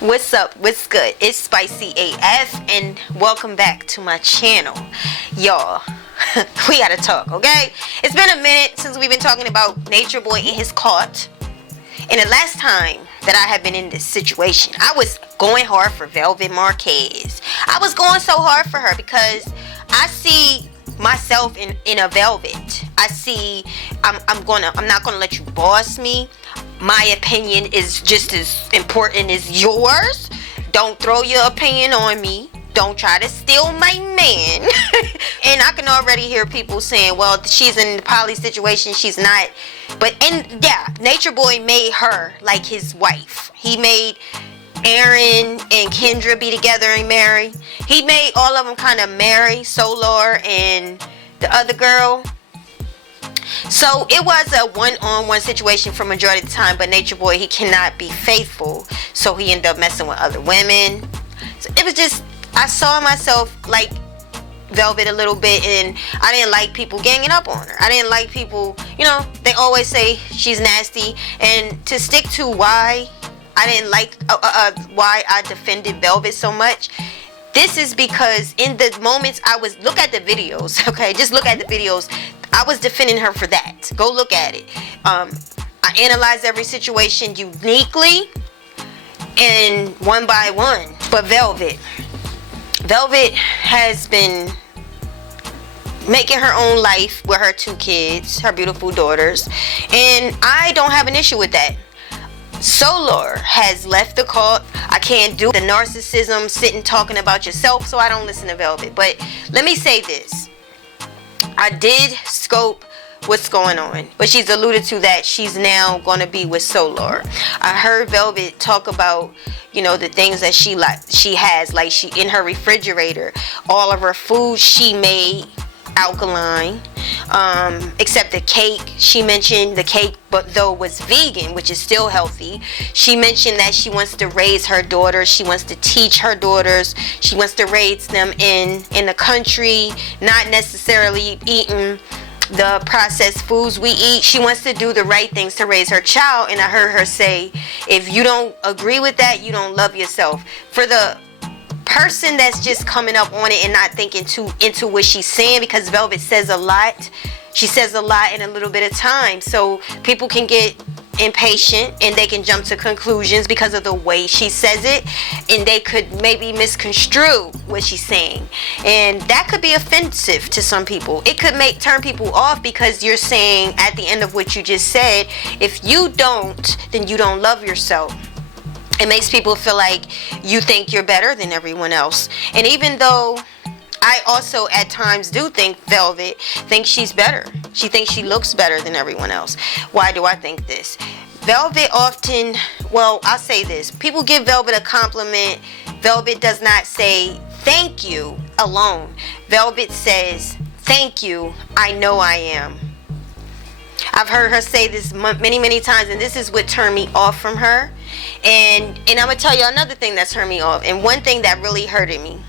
What's up? What's good? It's Spicy AF and welcome back to my channel. Y'all, we gotta talk, okay? It's been a minute since we've been talking about Nature Boy and his cart. And the last time that I have been in this situation, I was going hard for Velvet Marquez. I was going so hard for her because I see myself in a Velvet. I see I'm not gonna let you boss me. My opinion is just as important as yours. Don't throw your opinion on me. Don't try to steal my man. And I can already hear people saying, well, she's in the poly situation, she's not. And yeah, Nature Boy made her like his wife. He made Aaron and Kendra be together and marry. He made all of them kind of marry, Solar and the other girl. So it was a one-on-one situation for majority of the time, but Nature Boy, he cannot be faithful, so he ended up messing with other women. So it was just, I saw myself like Velvet a little bit, and I didn't like people ganging up on her. I didn't like people, they always say she's nasty, and to stick to why I didn't like, why I defended Velvet so much, this is because in the moments look at the videos, okay? Just look at the videos. I was defending her for that. Go look at it. I analyzed every situation uniquely and one by one. But Velvet has been making her own life with her 2 kids, her beautiful daughters. And I don't have an issue with that. Solar has left the cult. I can't do the narcissism, sitting talking about yourself, so I don't listen to Velvet. But let me say this. I did scope what's going on, but she's alluded to that she's now going to be with Solar. I heard Velvet talk about, the things that she has, like she in her refrigerator, all of her food she made alkaline, except the cake. She mentioned the cake, but though was vegan, which is still healthy. She mentioned that she wants to raise her daughters. She wants to teach her daughters. She wants to raise them in the country, not necessarily eating the processed foods we eat. She wants to do the right things to raise her child. And I heard her say, if you don't agree with that, you don't love yourself. For the person that's just coming up on it and not thinking too into what she's saying, because Velvet says a lot. She says a lot in a little bit of time, so people can get impatient and they can jump to conclusions because of the way she says it, and they could maybe misconstrue what she's saying, and that could be offensive to some people. It could turn people off because you're saying at the end of what you just said, if you don't, then you don't love yourself. It makes people feel like you think you're better than everyone else. And even though I also at times do think Velvet thinks she's better. She thinks she looks better than everyone else. Why do I think this? Velvet often, I'll say this. People give Velvet a compliment. Velvet does not say thank you alone. Velvet says, thank you, I know I am. I've heard her say this many, many times, and this is what turned me off from her. And I'm going to tell you another thing that turned me off, and one thing that really hurted me.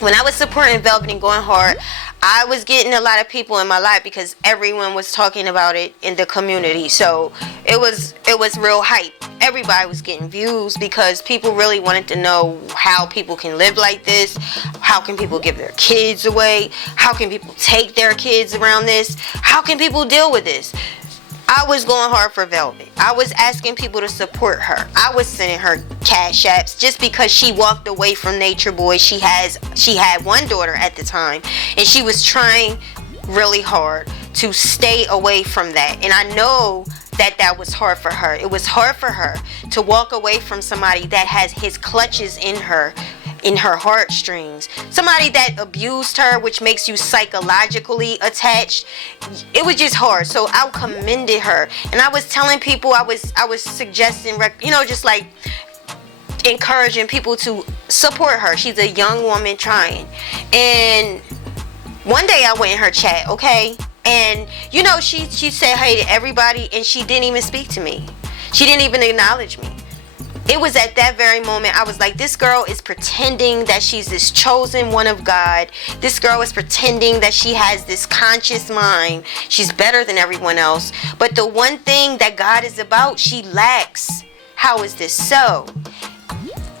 When I was supporting Velvet and going hard, I was getting a lot of people in my life because everyone was talking about it in the community. So it was real hype. Everybody was getting views because people really wanted to know how people can live like this. How can people give their kids away? How can people take their kids around this? How can people deal with this? I was going hard for Velvet. I was asking people to support her. I was sending her Cashapps just because she walked away from Nature Boy. She had one daughter at the time, and she was trying really hard to stay away from that. And I know that was hard for her. It was hard for her to walk away from somebody that has his clutches in her heartstrings, somebody that abused her, which makes you psychologically attached. It was just hard. So I commended her, and I was telling people, I was suggesting, just like encouraging people to support her. She's a young woman trying. And one day I went in her chat, okay, and she said hey to everybody, and she didn't even speak to me. She didn't even acknowledge me. It was at that very moment I was like, this girl is pretending that she's this chosen one of God. This girl is pretending that she has this conscious mind. She's better than everyone else. But the one thing that God is about, she lacks. How is this so?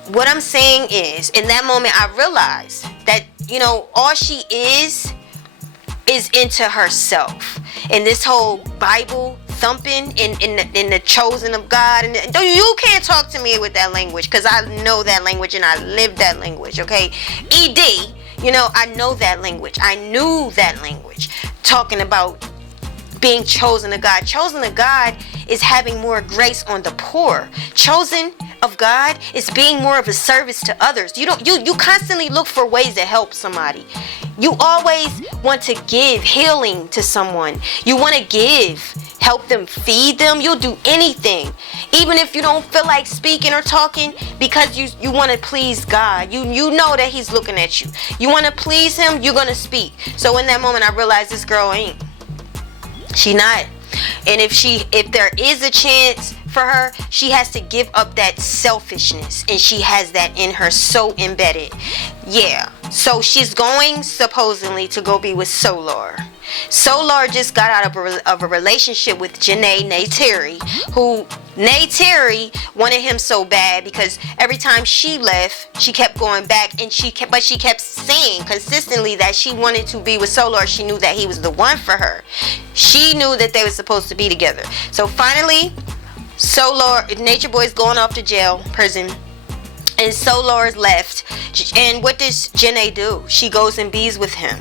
what I'm saying is, in that moment, I realized that, you know, all she is into herself. And this whole Bible thumping in the chosen of God, and you can't talk to me with that language, because I know that language and I live that language. Okay, ed, you know, I know that language. I knew that language, talking about being chosen of God. Chosen of God is having more grace on the poor. Chosen of God is being more of a service to others. You constantly look for ways to help somebody. You always want to give healing to someone. You want to give, help them, feed them. You'll do anything, even if you don't feel like speaking or talking, because you want to please God. You know that he's looking at you. You want to please him, you're going to speak. So in that moment, I realized this girl ain't. She not. And if there is a chance for her, she has to give up that selfishness, and she has that in her so embedded. Yeah. So she's going supposedly to go be with Solar. Solar just got out of a relationship with Janae Terry, who Terry wanted him so bad, because every time she left, she kept going back, and she kept saying consistently that she wanted to be with Solar. She knew that he was the one for her. She knew that they were supposed to be together. So finally, Solar, Nature Boy's going off to prison, and Solar's left. And what does Janae do? She goes and bees with him.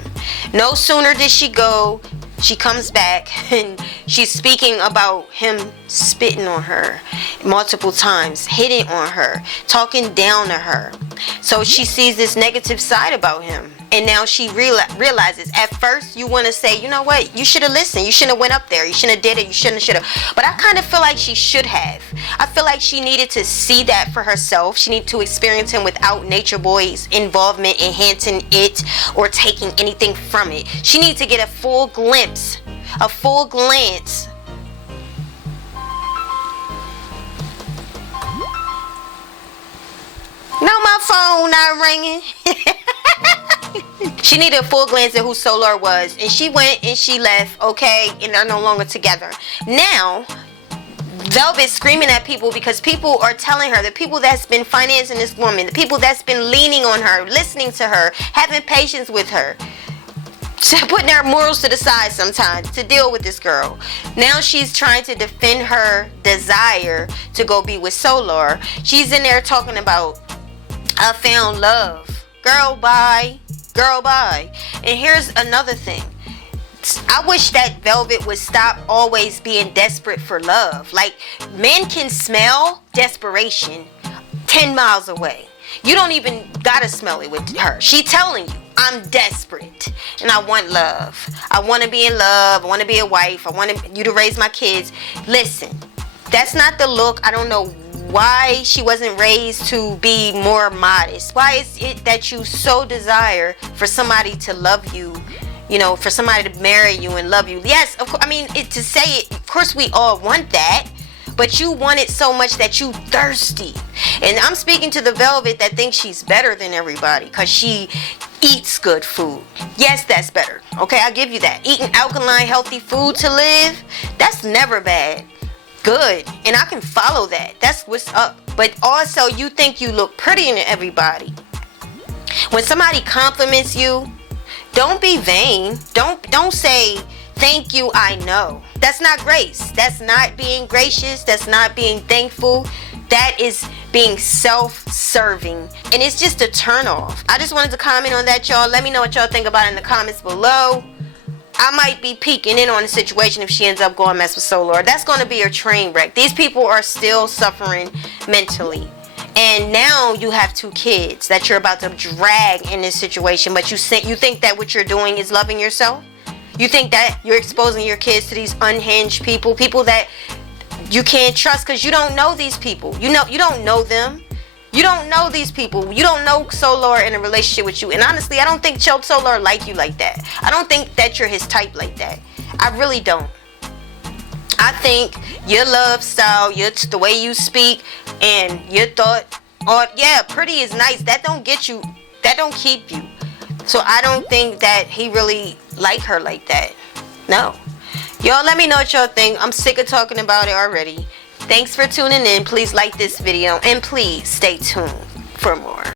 No sooner did she go, she comes back, and she's speaking about him spitting on her multiple times, hitting on her, talking down to her. So she sees this negative side about him. And now she realizes, at first you want to say, you know what, you should have listened. You shouldn't have went up there. You shouldn't have did it. You should have. But I kind of feel like she should have. I feel like she needed to see that for herself. She needed to experience him without Nature Boy's involvement, enhancing it, or taking anything from it. She needs to get a full glimpse, a full glance. No, my phone not ringing. She needed a full glance at who Solar was, and she went and she left, okay, and they're no longer together. Now, Velvet's screaming at people, because people are telling her, the people that's been financing this woman, the people that's been leaning on her, listening to her, having patience with her, putting their morals to the side sometimes to deal with this girl. Now she's trying to defend her desire to go be with Solar. She's in there talking about, I found love. Girl, bye. Girl, bye. And here's another thing. I wish that Velvet would stop always being desperate for love. Like, men can smell desperation 10 miles away. You don't even gotta smell it with her. She telling you, I'm desperate and I want love. I want to be in love. I want to be a wife. I want you to raise my kids. Listen, that's not the look. I don't know why she wasn't raised to be more modest. Why is it that you so desire for somebody to love you, you know, for somebody to marry you and love you? Yes, of course. I mean, to say it, of course we all want that, but you want it so much that you thirsty. And I'm speaking to the Velvet that thinks she's better than everybody because she eats good food. Yes, that's better. Okay, I'll give you that. Eating alkaline, healthy food to live, that's never bad. Good. And I can follow that. That's what's up. But also, you think you look prettier than everybody. When somebody compliments you, don't be vain. Don't say, thank you, I know. That's not grace. That's not being gracious. That's not being thankful. That is being self-serving. And it's just a turn off. I just wanted to comment on that, y'all. Let me know what y'all think about it in the comments below. I might be peeking in on the situation if she ends up going mess with Solar. That's going to be a train wreck. These people are still suffering mentally. And now you have 2 kids that you're about to drag in this situation. But you think that what you're doing is loving yourself? You think that you're exposing your kids to these unhinged people? People that you can't trust because you don't know these people. You don't know them. You don't know these people. You don't know Solar in a relationship with you. And honestly, I don't think Solar like you like that. I don't think that you're his type like that. I really don't. I think your love style, the way you speak, and your thought, yeah, pretty is nice. That don't get you. That don't keep you. So I don't think that he really like her like that. No. Y'all let me know what y'all think. I'm sick of talking about it already. Thanks for tuning in. Please like this video and please stay tuned. for more.